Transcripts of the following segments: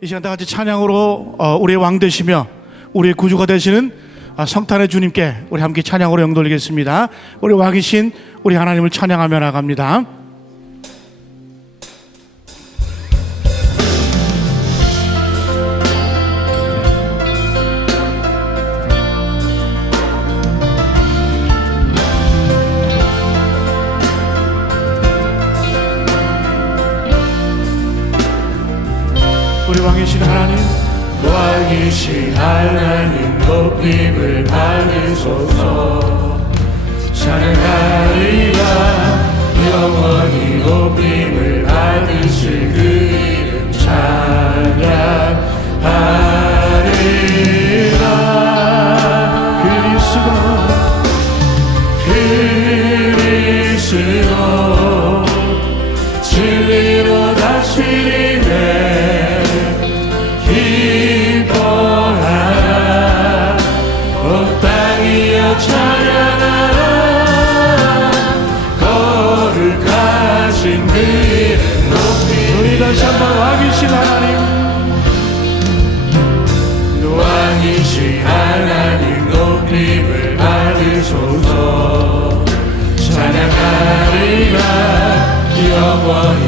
이 시간 다 같이 찬양으로 어, 우리의 왕 되시며 우리의 구주가 되시는 아, 성탄의 주님께 우리 함께 찬양으로 영돌리겠습니다. 우리 왕이신 우리 하나님을 찬양하며 나갑니다. 왕이신 하나님 왕이신 하나님 높임을 받으소서. 찬양하리라 영원히 높임을 받으실 그 영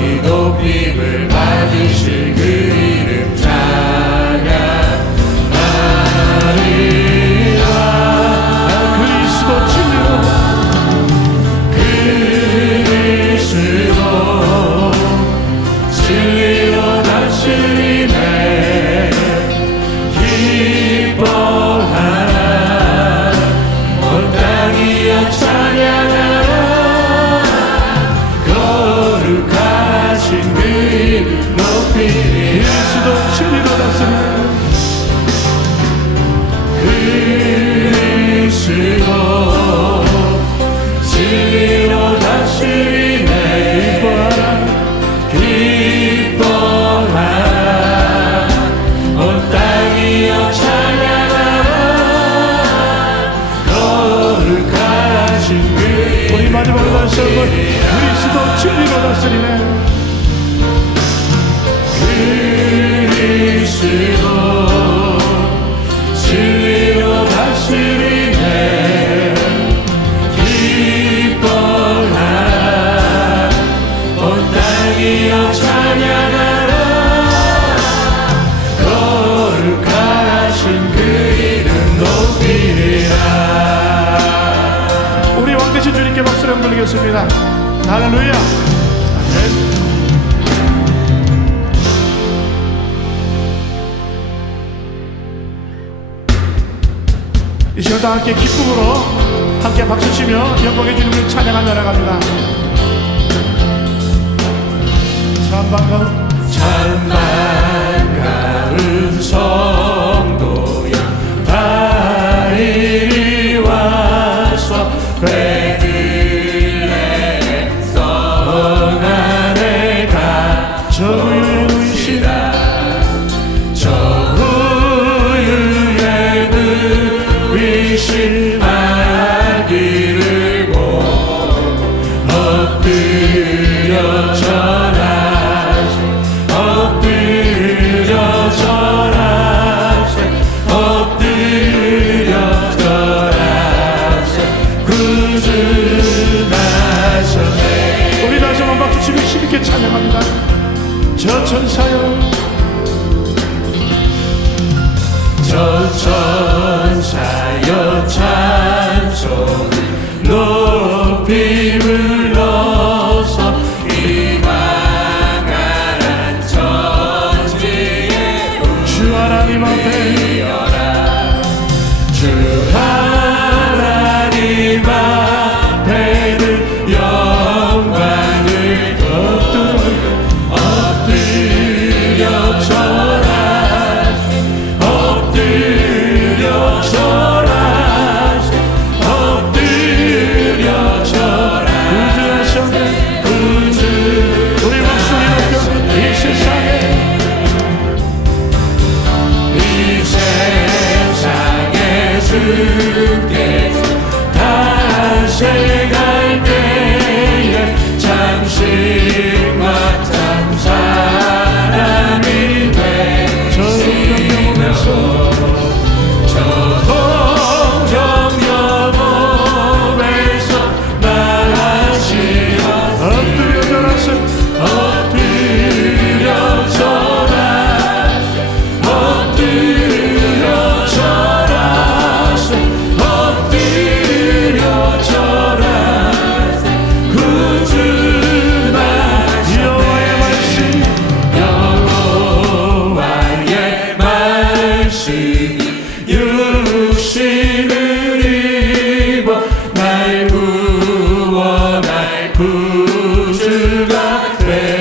그리스도 진리로 다스리네. 거룩하신 그 주님께 박수를 한번 드리겠습니다. 할렐루야. 아멘. 이 시간 다 함께 기쁨으로 함께 박수치며 영광의 주님을 찬양하며 나갑니다 찬양합니다. 저 천사여. 저 천사여 하 우주가 되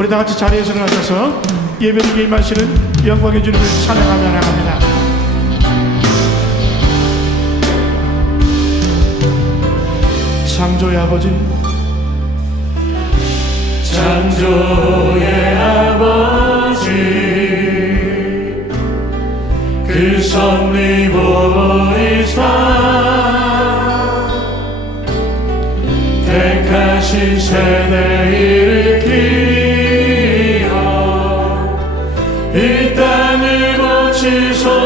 우리 다 같이 자리에서 일어나셔서 예배드리게 임하시는 영광의 주님을 찬양하며 나갑니다. 창조의 아버지. 창조의 아버지. 그 섭리 보이사. 택하신 세대 일으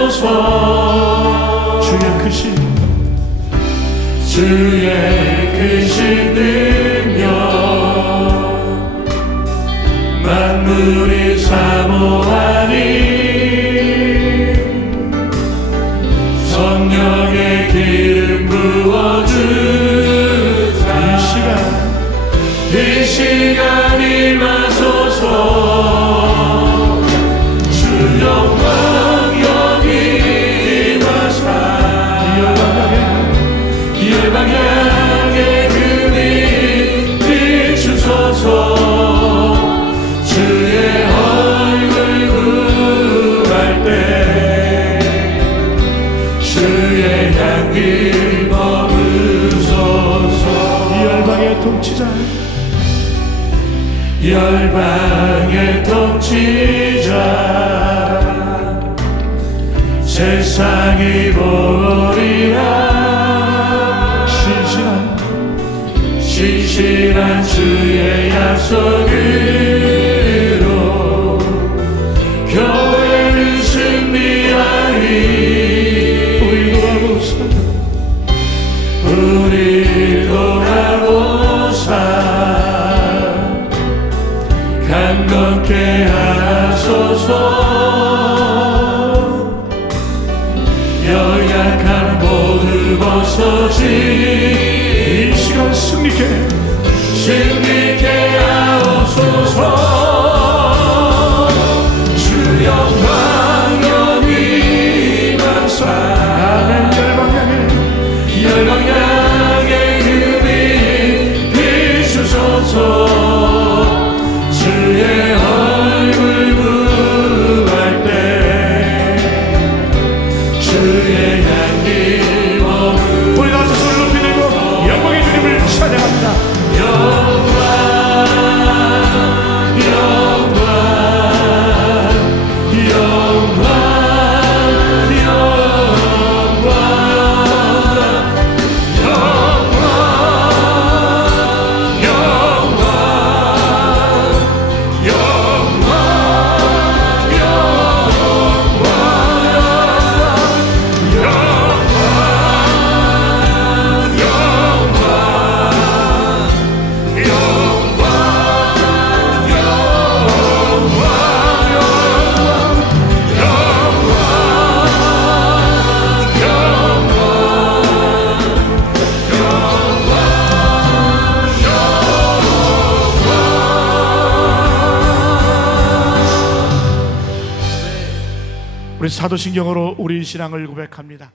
고치소서 주의 크신 주의 크신 능력 만물이 사모하 열방향의 금이 비추소서. 주의 얼굴 구할 때 주의 향기 머무소서. 이 열방의 통치자. 열방의 통치자. 세상이 보리라 신실한 주의 약속으로 교회는 승리하리. 우리 돌아보사 우리 돌아보사 강건케 하소서. 연약한 모두 벗어지 이 시간 승 우리 사도신경으로 우리 신앙을 고백합니다